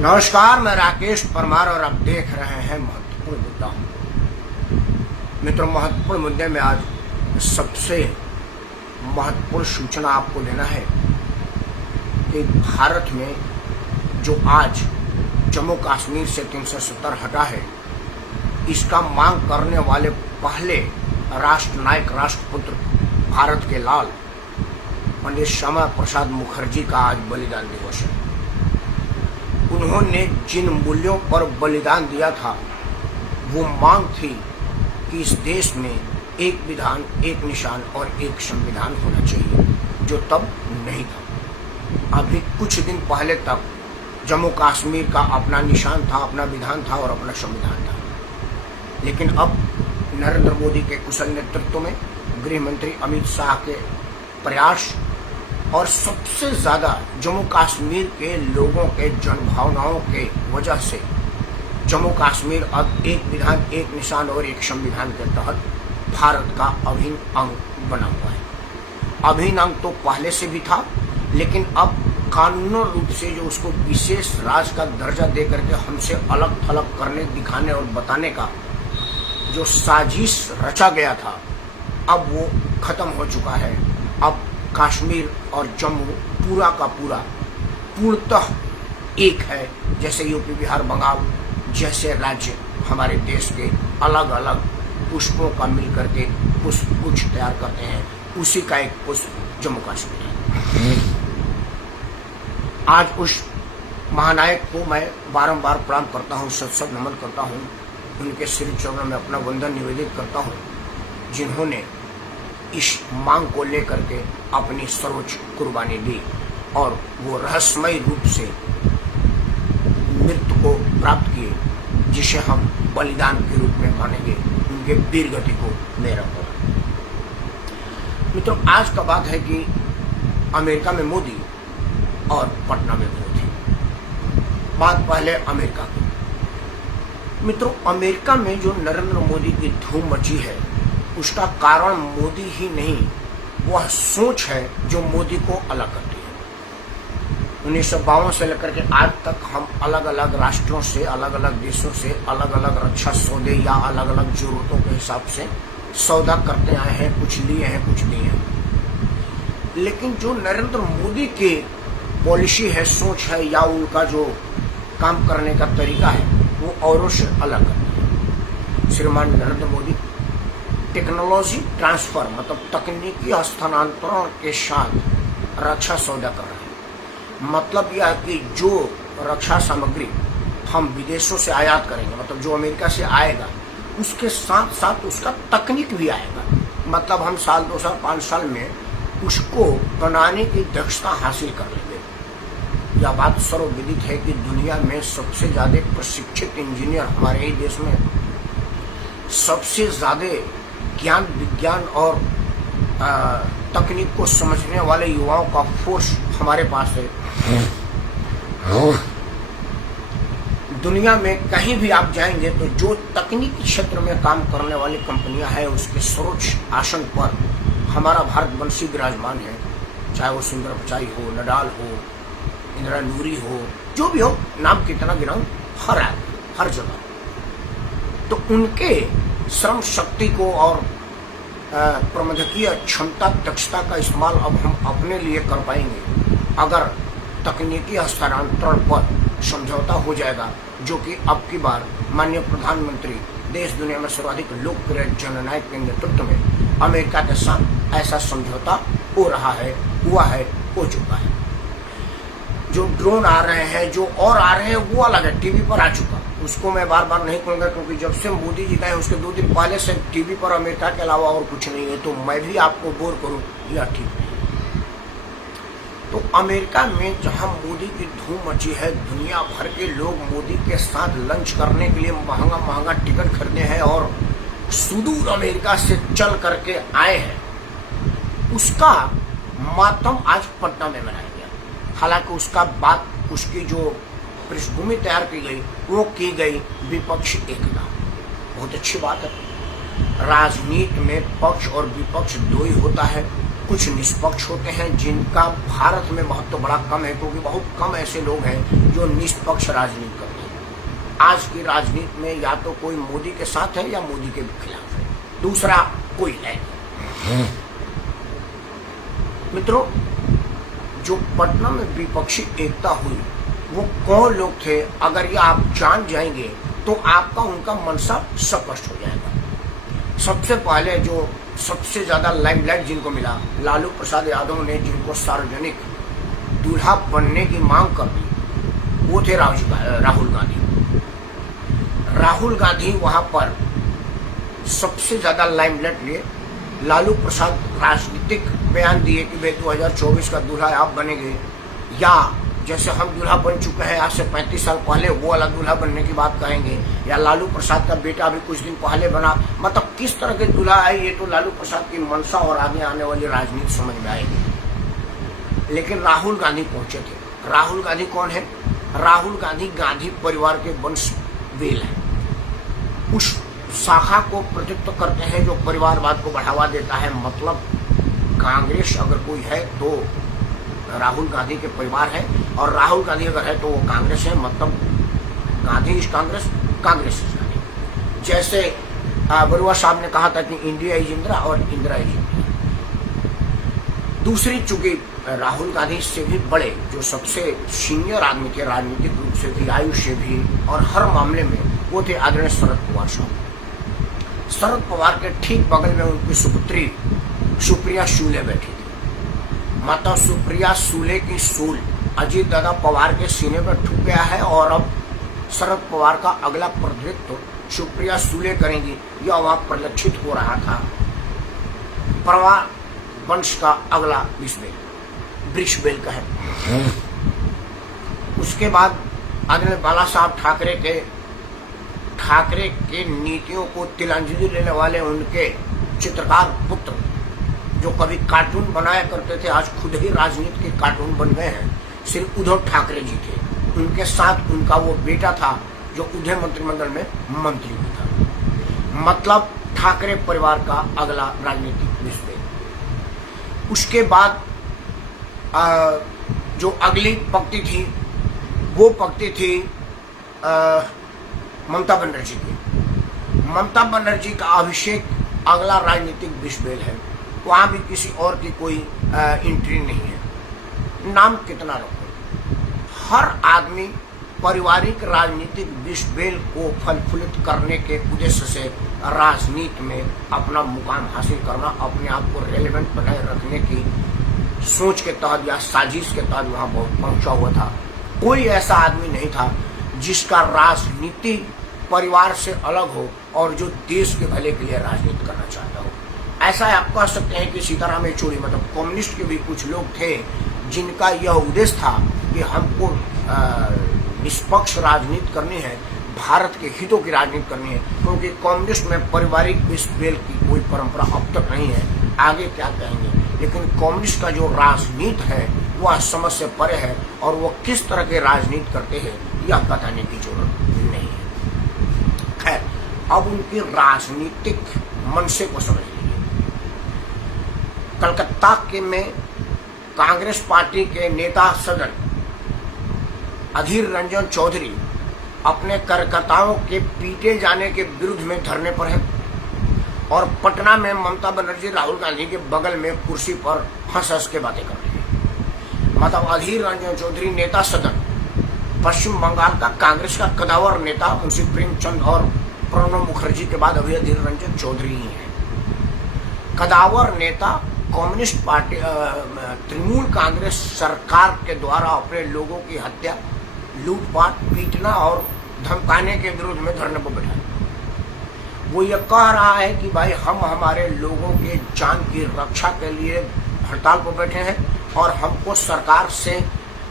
नमस्कार, मैं राकेश परमार और आप देख रहे हैं महत्वपूर्ण मुद्दा। मित्रों, महत्वपूर्ण मुद्दे में आज सबसे महत्वपूर्ण सूचना आपको देना है कि भारत में जो आज जम्मू कश्मीर से 370 हटा है, इसका मांग करने वाले पहले राष्ट्र नायक राष्ट्रपुत्र भारत के लाल पंडित श्यामा प्रसाद मुखर्जी का आज बलिदान दिवस है। उन्होंने जिन मूल्यों पर बलिदान दिया था, वो मांग थी कि इस देश में एक विधान, एक निशान और एक संविधान होना चाहिए, जो तब नहीं था। अभी कुछ दिन पहले तक जम्मू कश्मीर का अपना निशान था, अपना विधान था और अपना संविधान था। लेकिन अब नरेंद्र मोदी के कुशल नेतृत्व में, गृह मंत्री अमित शाह के प्रयास और सबसे ज्यादा जम्मू कश्मीर के लोगों के जनभावनाओं के वजह से जम्मू कश्मीर अब एक विधान, एक निशान और एक संविधान के तहत भारत का अभिन्न अंग बना हुआ है। अभिन्न अंग तो पहले से भी था, लेकिन अब कानूनी रूप से जो उसको विशेष राज्य का दर्जा दे करके हमसे अलग थलग करने, दिखाने और बताने का जो साजिश रचा गया था, अब वो खत्म हो चुका है। अब कश्मीर और जम्मू पूरा का पूरा पूर्णतः एक है, जैसे यूपी, बिहार, बंगाल जैसे राज्य हमारे देश के अलग अलग पुष्पों का मिल करके पुष्प गुच्छ तैयार करते हैं, उसी का एक पुष्प जम्मू कश्मीर है। आज उस महानायक को मैं बारंबार प्रणाम करता हूँ, सत नमन करता हूँ, उनके श्री चरणों में अपना वंदन निवेदित करता हूँ, जिन्होंने इस मांग को लेकर के अपनी सर्वोच्च कुर्बानी दी और वो रहस्यमय रूप से मृत्यु को प्राप्त किए, जिसे हम बलिदान के रूप में मानेंगे, उनके वीर गति को मेरा हो। मित्रों, आज का बात है कि अमेरिका में मोदी और पटना में मोदी। बात पहले अमेरिका की। मित्रों, अमेरिका में जो नरेंद्र मोदी की धूम मची है, उसका कारण मोदी ही नहीं, वह सोच है जो मोदी को अलग करती है। 1952 से लेकर के आज तक हम अलग अलग राष्ट्रों से, अलग अलग देशों से अलग अलग रक्षा सौदे या अलग अलग जरूरतों के हिसाब से सौदा करते आए हैं, कुछ लिए हैं, कुछ दिए हैं। लेकिन जो नरेंद्र मोदी की पॉलिसी है, सोच है, या उनका जो काम करने का तरीका है, वो औरों से अलग है। श्रीमान नरेंद्र मोदी टेक्नोलॉजी ट्रांसफर मतलब तकनीकी हस्तांतरण के साथ रक्षा सौदा कर रहे हैं। मतलब यह है कि जो रक्षा सामग्री हम विदेशों से आयात करेंगे, मतलब जो अमेरिका से आएगा, उसके साथ साथ उसका तकनीक भी आएगा। मतलब हम साल 2 साल 5 साल में उसको बनाने की दक्षता हासिल कर लेंगे। यह बात सर्वविदित है कि दुनिया में सबसे ज्यादा प्रशिक्षित इंजीनियर हमारे ही देश में, सबसे ज्यादा ज्ञान, विज्ञान और तकनीक को समझने वाले युवाओं का फोर्स हमारे पास है। दुनिया में कहीं भी आप जाएंगे तो जो तकनीकी क्षेत्र में काम करने वाली कंपनियां हैं, उसके सर्वोच्च आसन पर हमारा भारतवंशी विराजमान है। चाहे वो सुंदर पिचाई हो, नडाल हो, इंदिरा नूरी हो, जो भी हो, नाम कितना गिनाऊं, हर जगह। तो उनके श्रम शक्ति को और प्रबंधकीय क्षमता, दक्षता का इस्तेमाल अब हम अपने लिए कर पाएंगे अगर तकनीकी हस्तांतरण पर समझौता हो जाएगा, जो कि अब की बार माननीय प्रधानमंत्री, देश दुनिया में सर्वाधिक लोकप्रिय जननायक के नेतृत्व में अमेरिका के साथ ऐसा समझौता हो रहा है, हुआ है, हो चुका है। जो ड्रोन आ रहे हैं, जो और आ रहे हैं, वो अलग है, टीवी पर आ चुका, उसको मैं बार बार नहीं कहूंगा, क्योंकि जब से मोदी जी गए उसके 2 दिन पहले से टीवी पर अमेरिका के अलावा और कुछ नहीं है, तो मैं भी आपको बोर करूं, यह ठीक नहीं। तो अमेरिका में जहां मोदी की धूम मची है, दुनिया भर के लोग मोदी के साथ लंच करने के लिए महंगा महंगा टिकट खरीदे हैं और सुदूर अमेरिका से चल करके आए हैं, उसका मातम आज पटना में मनाया गया। हालांकि उसका बात, उसकी जो पृष्ठभूमि तैयार की गई, वो की गई विपक्ष एकता। बहुत अच्छी बात है। राजनीति में पक्ष और विपक्ष दो ही होता है, कुछ निष्पक्ष होते हैं जिनका भारत में महत्व बड़ा कम है, क्योंकि बहुत कम ऐसे लोग हैं जो निष्पक्ष राजनीति करते हैं। आज की राजनीति में या तो कोई मोदी के साथ है या मोदी के खिलाफ है, दूसरा कोई है। मित्रों, जो पटना में विपक्षी एकता हुई वो कौन लोग थे, अगर ये आप जान जाएंगे तो आपका उनका मनसा स्पष्ट हो जाएगा। सबसे पहले जो सबसे ज्यादा लाइमलाइट जिनको मिला, लालू प्रसाद यादव ने जिनको सार्वजनिक दूल्हा बनने की मांग कर दी, वो थे राहुल गांधी। राहुल गांधी वहां पर सबसे ज्यादा लाइमलाइट लिए। लालू प्रसाद राजनीतिक बयान दिए कि भाई 2024 का दूल्हा आप बनेंगे, या जैसे हम दूल्हा बन चुके हैं आज से 35 साल पहले, वो वाला दूल्हा बनने की बात कहेंगे, या लालू प्रसाद का बेटा अभी कुछ दिन पहले बना। मतलब किस तरह के दूल्हा है, ये तो लालू प्रसाद की मनसा और आगे आने वाली राजनीति समझ में आएगी। लेकिन राहुल गांधी पहुंचे थे। राहुल गांधी कौन है? राहुल गांधी गांधी परिवार के वंश वेल है, उस शाखा को प्रतिनिधित्व करते हैं जो परिवारवाद को बढ़ावा देता है। मतलब कांग्रेस अगर कोई है तो राहुल गांधी के परिवार है, और राहुल गांधी अगर है तो वो कांग्रेस है। मतलब गांधी इज कांग्रेस, कांग्रेस इज गांधी। जैसे बरुआ साहब ने कहा था कि इंडिया इज इंदिरा और इंदिरा इज इंडिया। दूसरी, चूंकि राहुल गांधी से भी बड़े जो सबसे सीनियर आदमी थे राजनीतिक रूप से भी, आयु से भी और हर मामले में, वो थे आदरणीय शरद पवार साहब। शरद पवार के ठीक बगल में उनकी सुपुत्री सुप्रिया सुले बैठी थी। माता सुप्रिया सुले की सूल अजीत दादा पवार के सीने पर ठुक गया है, और अब शरद पवार का अगला प्रतिनिधित्व सुप्रिया सुले करेंगी, यह वहां परिलक्षित हो रहा था। परवार वंश का अगला वृषबेल का है। उसके बाद आदरणीय बाला साहब ठाकरे के नीतियों को तिलांजलि देने वाले उनके चित्रकार पुत्र, जो कभी कार्टून बनाया करते थे, आज खुद ही राजनीति के कार्टून बन गए हैं, श्री उद्धव ठाकरे जी थे। उनके साथ उनका वो बेटा था जो उधे मंत्रिमंडल में मंत्री भी था। मतलब ठाकरे परिवार का अगला राजनीतिक विस्फोट। उसके बाद जो अगली पंक्ति थी वो पंक्ति थी ममता बनर्जी की। ममता बनर्जी का अभिषेक अगला राजनीतिक विस्फोट है। वहां भी किसी और की कोई एंट्री नहीं है। नाम कितना रखो, हर आदमी पारिवारिक राजनीतिक विस्फोट को फलफुलित करने के उद्देश्य से राजनीति में अपना मुकाम हासिल करना, अपने आप को रेलेवेंट बनाए रखने की सोच के तहत या साजिश के तहत वहां पहुंचा हुआ था। कोई ऐसा आदमी नहीं था जिसका राजनीति परिवार से अलग हो और जो देश के भले के लिए राजनीति करना चाहता हो। ऐसा आप कह सकते हैं कि सीताराम येचुरी, मतलब कम्युनिस्ट के भी कुछ लोग थे जिनका यह उद्देश्य था कि हमको निष्पक्ष राजनीति करनी है, भारत के हितों की राजनीति करनी है, क्योंकि कम्युनिस्ट में पारिवारिक विस्फोट की कोई परंपरा अब तक नहीं है। आगे क्या कहेंगे, लेकिन कम्युनिस्ट का जो राजनीति है वह समझ से परे है, और वो किस तरह के राजनीति करते हैं यह बताने की जरूरत नहीं है। खैर, अब उनकी राजनीतिक मनसे को समझ लीजिए। कलकत्ता के में कांग्रेस पार्टी के नेता सदन अधीर रंजन चौधरी अपने कार्यकर्ताओं के पीटे जाने के विरुद्ध में धरने पर है, और पटना में ममता बनर्जी राहुल गांधी के बगल में कुर्सी पर हंस हंस के बातें कर रही है। मतलब अधीर रंजन चौधरी नेता सदन पश्चिम बंगाल का कांग्रेस का कदावर नेता मुंशी प्रेमचंद और प्रणब मुखर्जी के बाद अभी अधीर रंजन चौधरी ही है। कदावर नेता कम्युनिस्ट पार्टी तृणमूल कांग्रेस सरकार के द्वारा अपने लोगों की हत्या, लूटपाट, पीटना और धमकाने के विरुद्ध में धरने पर बैठा। वो ये कह रहा है कि भाई हम हमारे लोगों के जान की रक्षा के लिए हड़ताल पर बैठे हैं, और हमको सरकार से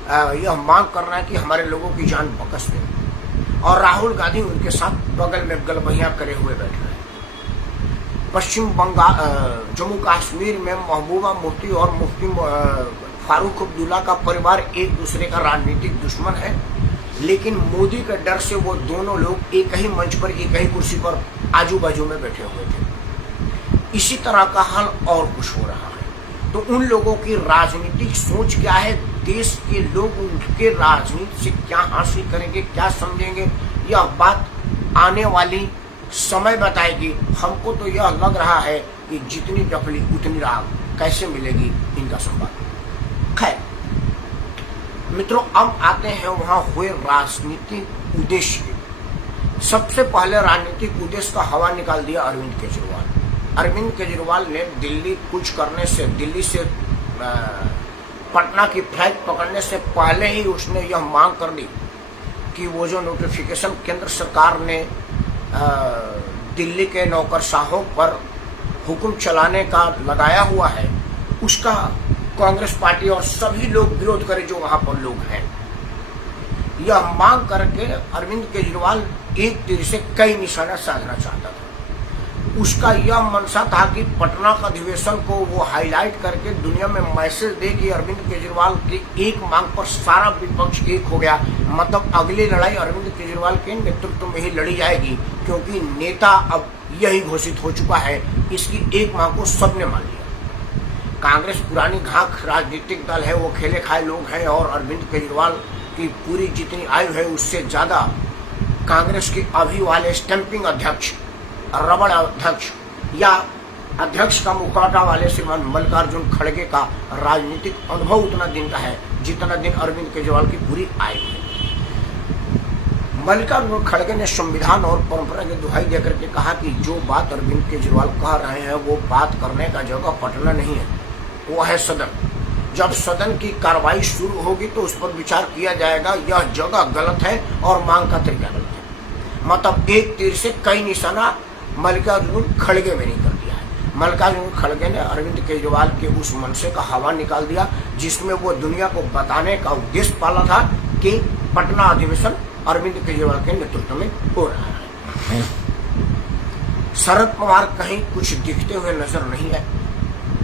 यह मांग करना है कि हमारे लोगों की जान बकस दे। और राहुल गांधी उनके साथ बगल में गलबहियां करे हुए बैठ रहे हैं। पश्चिम बंगाल जम्मू कश्मीर में महबूबा मुफ्ती और मुफ्ती फारूक अब्दुल्ला का परिवार एक दूसरे का राजनीतिक दुश्मन है, लेकिन मोदी के डर से वो दोनों लोग एक ही मंच पर, एक ही कुर्सी पर आजू बाजू में बैठे हुए थे। इसी तरह का हाल और कुछ हो रहा है। तो उन लोगों की राजनीतिक सोच क्या है, देश के लोग उनके राजनीति से क्या हासिल करेंगे, क्या समझेंगे, यह बात आने वाली समय बताएगी। हमको तो यह लग रहा है कि जितनी डफली उतनी राग, कैसे मिलेगी इनका संवाद। खैर मित्रों, अब आते हैं वहां हुए राजनीतिक उद्देश्य। सबसे पहले राजनीतिक उद्देश्य का हवा निकाल दिया अरविंद केजरीवाल। अरविंद केजरीवाल ने दिल्ली कूच करने से, दिल्ली से पटना की फ्लाइट पकड़ने से पहले ही उसने यह मांग कर दी कि वो जो नोटिफिकेशन केंद्र सरकार ने दिल्ली के नौकरशाहों पर हुक्म चलाने का लगाया हुआ है, उसका कांग्रेस पार्टी और सभी लोग विरोध करें जो वहां पर लोग हैं। यह मांग करके अरविंद केजरीवाल एक तीर से कई निशाना साधना चाहता था। उसका यह मंशा था कि पटना का अधिवेशन को वो हाईलाइट करके दुनिया में मैसेज दे कि अरविंद केजरीवाल की एक मांग पर सारा विपक्ष एक हो गया। मतलब अगली लड़ाई अरविंद केजरीवाल के नेतृत्व में ही लड़ी जाएगी, क्योंकि नेता अब यही घोषित हो चुका है। इसकी एक मांग को सबने मान लिया। कांग्रेस पुरानी घाक राजनीतिक दल है, वो खेले खाए लोग हैं, और अरविंद केजरीवाल की पूरी जितनी आयु है उससे ज्यादा कांग्रेस के अभी वाले स्टैंपिंग अध्यक्ष, रबड़ अध्यक्ष या अध्यक्ष का मुखौटा वाले श्रीमान मल्लिकार्जुन खड़गे का राजनीतिक अनुभव उतना दिन का है जितना दिन अरविंद केजरीवाल की पूरी आयु है। मल्लिकार्जुन खड़गे ने संविधान और परंपरा की दुहाई देकर के कहा कि जो बात अरविंद केजरीवाल कह रहे हैं वो बात करने का जगह पटना नहीं है, वो है सदन। जब सदन की कार्रवाई शुरू होगी तो उस पर विचार किया जाएगा। यह जगह गलत है और मांग का तरीका गलत है। मतलब एक तीर से कई निशाना मल्लिकार्जुन खड़गे में नहीं कर दिया है। मल्लिकार्जुन खड़गे ने अरविंद केजरीवाल के उस मनसे का हवा निकाल दिया जिसमें वो दुनिया को बताने का उद्देश्य पाला था कि पटना अधिवेशन अरविंद केजरीवाल के नेतृत्व में हो रहा है। शरद पवार कहीं कुछ दिखते हुए नजर नहीं है।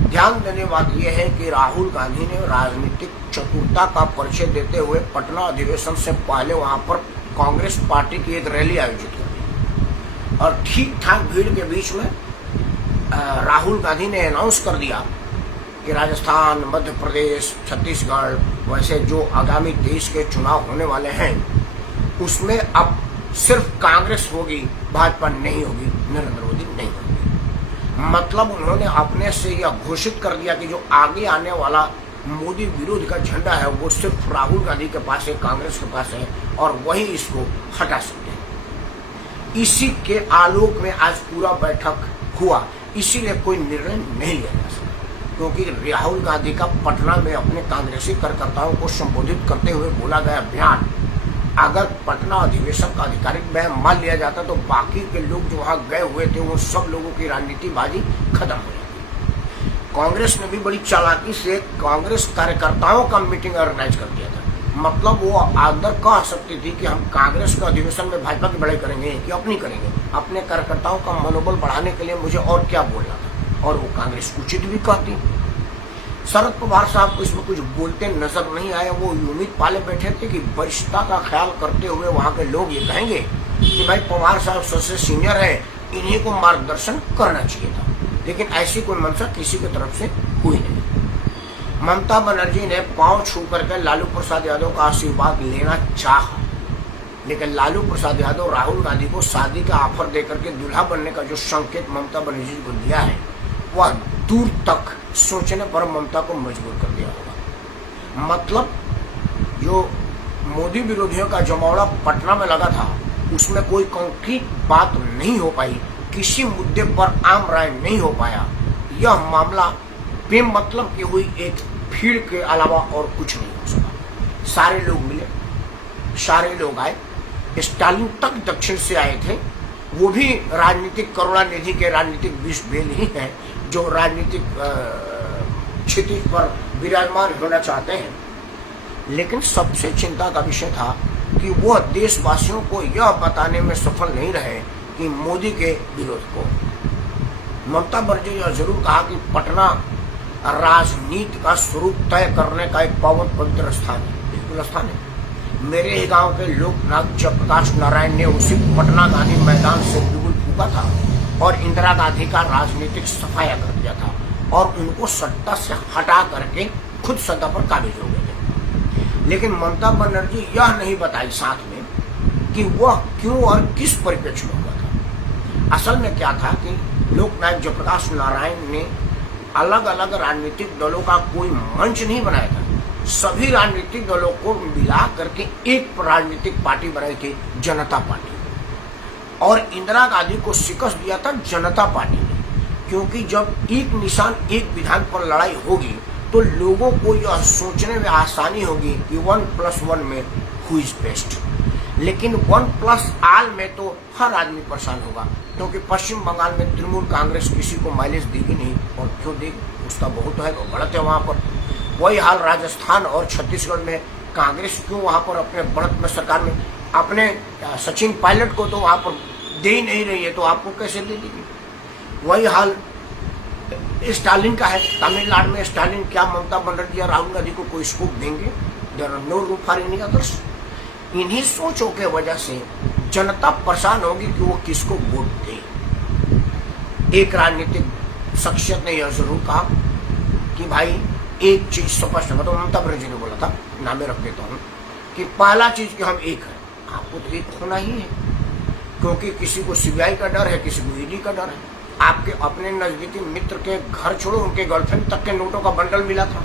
ध्यान देने बात यह है कि राहुल गांधी ने राजनीतिक चतुरता का परिचय देते हुए पटना अधिवेशन से पहले वहां पर कांग्रेस पार्टी की एक रैली आयोजित कर दी और ठीक ठाक भीड़ के बीच में राहुल गांधी ने अनाउंस कर दिया कि राजस्थान, मध्य प्रदेश, छत्तीसगढ़, वैसे जो आगामी देश के चुनाव होने वाले हैं उसमें अब सिर्फ कांग्रेस होगी, भाजपा नहीं होगी, नरेंद्र मोदी नहीं होगी। मतलब उन्होंने अपने से यह घोषित कर दिया कि जो आगे आने वाला मोदी विरोध का झंडा है वो सिर्फ राहुल गांधी के पास है, कांग्रेस के पास है, और वही इसको हटा सकते हैं। इसी के आलोक में आज पूरा बैठक हुआ, इसीलिए कोई निर्णय नहीं लिया जा सका, क्योंकि राहुल गांधी का पटना में अपने कांग्रेसी कार्यकर्ताओं को संबोधित करते हुए बोला गया बयान, अगर पटना अधिवेशन का आधिकारिक बयान मान लिया जाता तो बाकी के लोग जो वहां गए हुए थे वो सब लोगों की राजनीतिबाजी खत्म हो जाती। कांग्रेस ने भी बड़ी चालाकी से कांग्रेस कार्यकर्ताओं का मीटिंग ऑर्गेनाइज कर दिया था। मतलब वो अंदर कह सकती थी कि हम कांग्रेस का अधिवेशन में भाजपा की बड़ाई करेंगे कि अपनी करेंगे। अपने कार्यकर्ताओं का मनोबल बढ़ाने के लिए मुझे और क्या बोलना था, और वो कांग्रेस उचित भी कहती। शरद पवार साहब को इसमें कुछ बोलते नजर नहीं आए। वो उम्मीद पाले बैठे थे कि वरिष्ठता का ख्याल करते हुए वहां के लोग ये कहेंगे कि भाई पवार साहब सबसे सीनियर है, इन्हीं को मार्गदर्शन करना चाहिए था, लेकिन ऐसी कोई मंशा किसी की तरफ से हुई नहीं। ममता बनर्जी ने पांव छू करके लालू प्रसाद यादव का आशीर्वाद लेना चाहा, लेकिन लालू प्रसाद यादव राहुल गांधी को शादी का ऑफर देकर के दूल्हा बनने का जो संकेत ममता बनर्जी को दिया है वह दूर तक सोचने पर ममता को मजबूर कर दिया होगा। मतलब जो मोदी विरोधियों का जमावड़ा पटना में लगा था उसमें कोई कंक्रीट बात नहीं हो पाई, किसी मुद्दे पर आम राय नहीं हो पाया। यह मामला बेमतलब की हुई एक भीड़ के अलावा और कुछ नहीं हो सका। सारे लोग मिले, सारे लोग आए। स्टालिन तक दक्षिण से आए थे, वो भी राजनीतिक करुणानिधि के राजनीतिक विष बेल ही है जो राजनीतिक क्षितिज पर विराजमान होना चाहते हैं। लेकिन सबसे चिंता का विषय था कि वह देशवासियों को यह बताने में सफल नहीं रहे कि मोदी के विरोध को। ममता बनर्जी ने जरूर कहा कि पटना राजनीति का स्वरूप तय करने का एक पावन पवित्र स्थान है। बिल्कुल स्थान है। मेरे ही गांव के लोकनाथ जयप्रकाश नारायण ने उसी पटना गांधी मैदान से बिगुल फूका था और इंदिरा गांधी का राजनीतिक सफाया कर दिया था। और उनको सत्ता से हटा करके खुद सत्ता पर काबिज हो गए थे। लेकिन ममता बनर्जी यह नहीं बताई साथ में कि वह क्यों और किस परिप्रेक्ष्य में हुआ था। असल में क्या था कि लोकनायक जयप्रकाश नारायण ने अलग अलग राजनीतिक दलों का कोई मंच नहीं बनाया था, सभी राजनीतिक दलों को मिला करके एक राजनीतिक पार्टी बनाई थी, जनता पार्टी। और इंदिरा गांधी को शिकस्त दिया था जनता पार्टी ने, क्योंकि जब एक निशान एक विधान पर लड़ाई होगी तो लोगों को यह सोचने में आसानी होगी कि 1+1 में हु इज बेस्ट। लेकिन 1+all में तो हर आदमी परेशान होगा, क्योंकि पश्चिम बंगाल में तृणमूल कांग्रेस किसी को माइलेज देगी नहीं, और क्यों देगी, उसका बहुत है, वो बढ़त है वहाँ पर। वही हाल राजस्थान और छत्तीसगढ़ में, कांग्रेस क्यों वहाँ पर अपने बढ़त में सरकार में अपने सचिन पायलट को तो वहाँ पर दे ही नहीं रही है, तो आपको कैसे दे देगी। वही हाल स्टालिन का है, तमिलनाडु में स्टालिन क्या ममता बनर्जी या राहुल गांधी को कोई स्कोप देंगे? There are no room for any others. इन्हीं सोचों के वजह से जनता परेशान होगी कि वो किसको वोट दे। एक राजनीतिक शख्सियत ने यह जरूर कहा कि भाई एक चीज स्पष्ट है, तो ममता बनर्जी ने बोला था, नामे रख देता हूँ, कि पहला चीज कि हम एक है, आपको तो एक होना ही है, क्योंकि किसी को सीबीआई का डर है, किसी को ईडी का डर है। आपके अपने नजदीकी मित्र के घर छोड़ो, उनके गर्लफ्रेंड तक के नोटों का बंडल मिला था,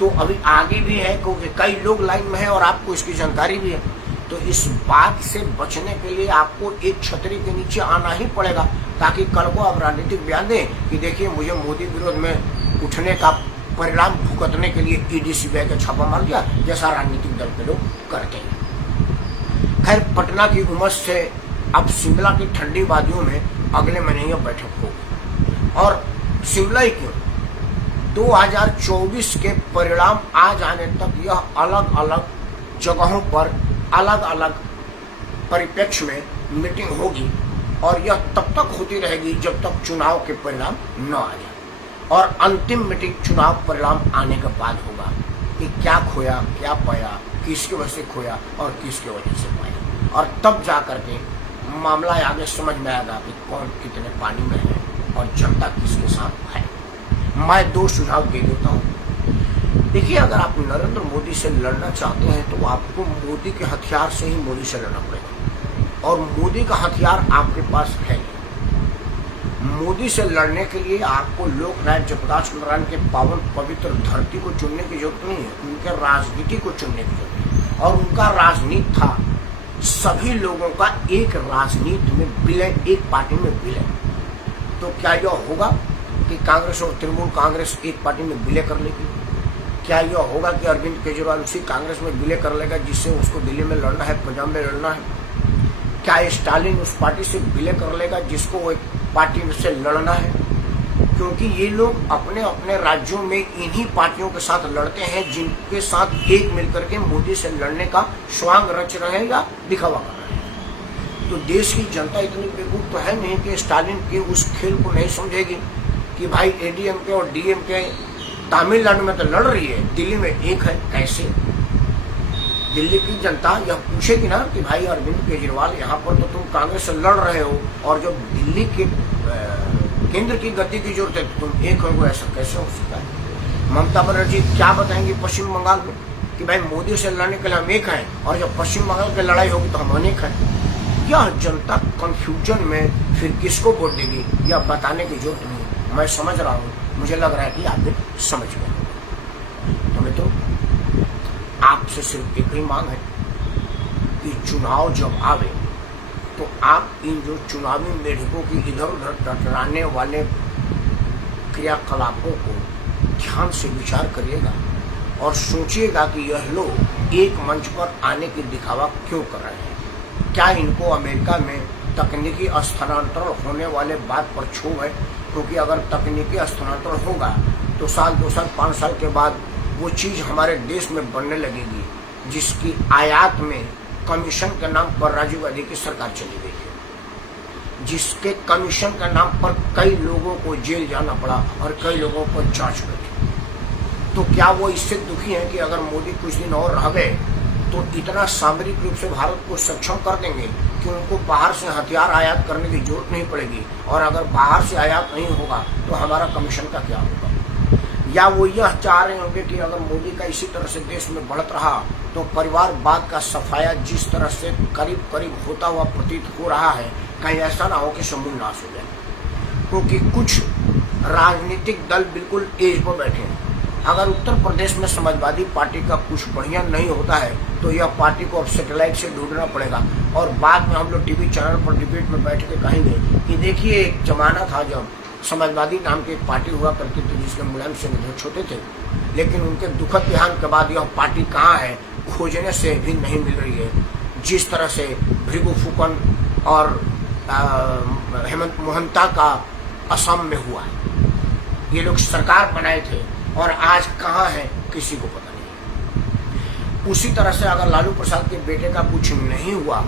तो अभी आगे भी है, क्योंकि कई लोग लाइन में है और आपको इसकी जानकारी भी है। तो इस बात से बचने के लिए आपको एक छतरी के नीचे आना ही पड़ेगा, ताकि कल को आप राजनीतिक बयान दें कि देखिए मुझे मोदी विरोध में उठने का परिणाम भुगतने के लिए ईडी सीबीआई का छापा मार दिया, जैसा राजनीतिक दल के लोग करते हैं। खैर, पटना की उमस से अब शिमला की ठंडी वादियों में अगले महीने यह बैठक होगी। और शिमला ही क्यों, 2024 के परिणाम आ जाने तक यह अलग अलग जगहों पर अलग अलग परिप्रेक्ष्य में मीटिंग होगी, और यह तब तक होती रहेगी जब तक चुनाव के परिणाम न आ जाए। और अंतिम मीटिंग चुनाव परिणाम आने के बाद होगा कि क्या खोया, क्या पाया, किसकी वजह से खोया और किसकी वजह से पाया, और तब जा करके मामला आगे समझ में आएगा कि कौन कितने पानी में है और जनता किसके साथ है। मैं 2 सुझाव दे देता हूँ। देखिए, अगर आप नरेंद्र मोदी से लड़ना चाहते हैं तो आपको मोदी के हथियार से ही मोदी से लड़ना पड़ेगा, और मोदी का हथियार आपके पास है। मोदी से लड़ने के लिए आपको लोकनायक जयप्रकाश नारायण के पावन पवित्र धरती को चुनने की जरूरत नहीं है, उनके राजनीति को चुनने की जरूरत है। और उनका राजनीति था सभी लोगों का एक राजनीति में विलय, एक पार्टी में विलय। तो क्या यह होगा कि कांग्रेस और तृणमूल कांग्रेस एक पार्टी में विलय कर लेगी? क्या यह होगा कि अरविंद केजरीवाल उसी कांग्रेस में विलय कर लेगा जिससे उसको दिल्ली में लड़ना है, पंजाब में लड़ना है? क्या स्टालिन उस पार्टी से विलय कर लेगा जिसको वो एक पार्टी से लड़ना है? क्योंकि ये लोग अपने अपने राज्यों में इन्हीं पार्टियों के साथ लड़ते हैं जिनके साथ एक मिलकर के मोदी से लड़ने का स्वांग रच रहे हैं या दिखावा कर रहे हैं। तो देश की जनता इतनी बेवकूफ तो है नहीं कि स्टालिन के उस खेल को नहीं समझेगी कि भाई एडीएमके और डीएमके तमिलनाडु में तो लड़ रही है, दिल्ली में एक है, कैसे? दिल्ली की जनता यह पूछेगी ना कि भाई अरविंद केजरीवाल, यहाँ पर तो तुम कांग्रेस से लड़ रहे हो, और जब दिल्ली के केंद्र की गति की जरूरत है तो तुम एक हो, ऐसा कैसे हो सकता है? ममता बनर्जी क्या बताएंगी पश्चिम बंगाल में कि भाई मोदी से लड़ने के लिए हम एक हैं, और जब पश्चिम बंगाल की लड़ाई होगी तो हम अनेक हैं। यह जनता कंफ्यूजन में फिर किसको वोट देगी यह बताने की जरूरत नहीं। मैं समझ रहा हूँ, मुझे लग रहा है कि आप भी समझ गए। तो मित्रों, आपसे सिर्फ एक ही मांग है कि चुनाव जब आवे तो आप इन जो चुनावी मेढकों की इधर उधर टकराने वाले क्रियाकलापों को ध्यान से विचार करिएगा और सोचिएगा कि यह लोग एक मंच पर आने की दिखावा क्यों कर रहे हैं। क्या इनको अमेरिका में तकनीकी स्थानांतरण होने वाले बात पर क्षोभ है? क्योंकि अगर तकनीकी स्थानांतरण होगा तो साल 2 साल 5 साल के बाद वो चीज़ हमारे देश में बनने लगेगी जिसकी आयात में कमीशन के नाम पर राजीव गांधी की सरकार चली गई है, जिसके कमीशन के नाम पर कई लोगों को जेल जाना पड़ा और कई लोगों पर जांच बैठी। तो क्या वो इससे दुखी हैं कि अगर मोदी कुछ दिन और रह गए तो इतना सामरिक रूप से भारत को सक्षम कर देंगे कि उनको बाहर से हथियार आयात करने की जरूरत नहीं पड़ेगी, और अगर बाहर से आयात नहीं होगा तो हमारा कमीशन का क्या होगा? या वो यह चाह रहे होंगे कि अगर मोदी का इसी तरह से देश में बढ़त रहा तो परिवारवाद का सफाया जिस तरह से करीब करीब होता हुआ प्रतीत हो रहा है, कहीं ऐसा ना हो कि समूल नाश हो जाए। क्योंकि कुछ राजनीतिक दल बिल्कुल एज पर बैठे हैं। अगर उत्तर प्रदेश में समाजवादी पार्टी का कुछ बढ़िया नहीं होता है तो यह पार्टी को अब सैटेलाइट से ढूंढना पड़ेगा और बाद में हम लोग टीवी चैनल पर डिबेट में बैठ के कहेंगे कि देखिए एक जमाना था जब समाजवादी नाम की एक पार्टी हुआ करती थी जिसके मुलायम सिंह अध्यक्ष होते थे, लेकिन उनके दुखद देहांत के बाद यह पार्टी कहाँ है खोजने से भी नहीं मिल रही है। जिस तरह से भृगु फुकन और हेमंत मोहंता का असम में हुआ है, ये लोग सरकार बनाए थे और आज कहाँ है किसी को पता नहीं। उसी तरह से अगर लालू प्रसाद के बेटे का कुछ नहीं हुआ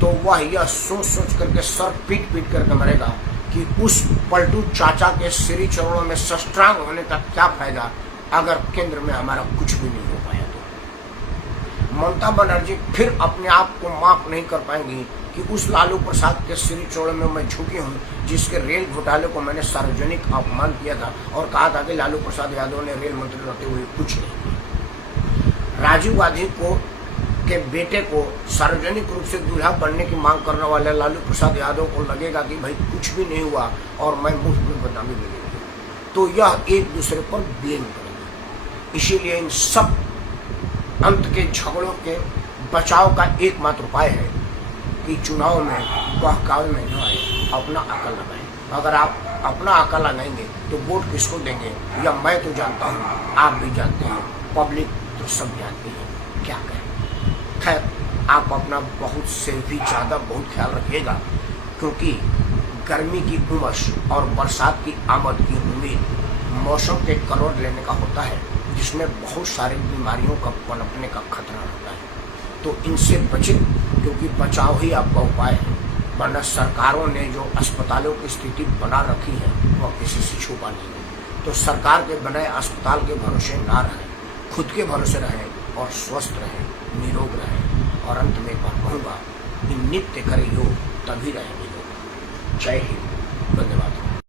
तो वह यह सोच सोच करके सर पीट पीट करके मरेगा कि उस पलटू चाचा के श्री चरणों में सस्ट्रांग होने का क्या फायदा अगर केंद्र में हमारा कुछ भी नहीं हो पाया तो। ममता बनर्जी फिर अपने आप को माफ नहीं कर पाएंगी कि उस लालू प्रसाद के श्री चरणों में मैं झुकी हूँ जिसके रेल घोटाले को मैंने सार्वजनिक अपमान किया था और कहा था कि लालू प्रसाद यादव ने रेल मंत्री रहते हुए कुछ नहीं किया। राजीव गांधी के बेटे को सार्वजनिक रूप से दूल्हा बनने की मांग करने वाले लालू प्रसाद यादव को लगेगा कि भाई कुछ भी नहीं हुआ और मैं मुफ्त में बदनामी मिलेगी, तो यह एक दूसरे पर ब्लेम करेगा। इसीलिए इन सब अंत के झगड़ों के बचाव का एकमात्र उपाय है कि चुनाव में बहकावे में न आए, अपना अकल लगाएं। अगर आप अपना अकल लगाएंगे तो वोट किसको देंगे या मैं तो जानता हूँ, आप भी जानते हैं, पब्लिक तो सब जानती है, क्या करें। खैर, आप अपना बहुत से भी ज़्यादा बहुत ख्याल रखिएगा क्योंकि गर्मी की उमस और बरसात की आमद की उम्मीद मौसम के करवट लेने का होता है जिसमें बहुत सारी बीमारियों का पनपने का खतरा होता है। तो इनसे बचें क्योंकि बचाव ही आपका उपाय है, वरना सरकारों ने जो अस्पतालों की स्थिति बना रखी है वह किसी से छुपा नहीं है। तो सरकार के बनाए अस्पताल के भरोसे ना रहें, खुद के भरोसे रहें और स्वस्थ रहें, निरोग रहें। और अंत में एक बार कहूँगा कि नित्य करे योग तभी रहेंगे लोग। जय हिंद, धन्यवाद।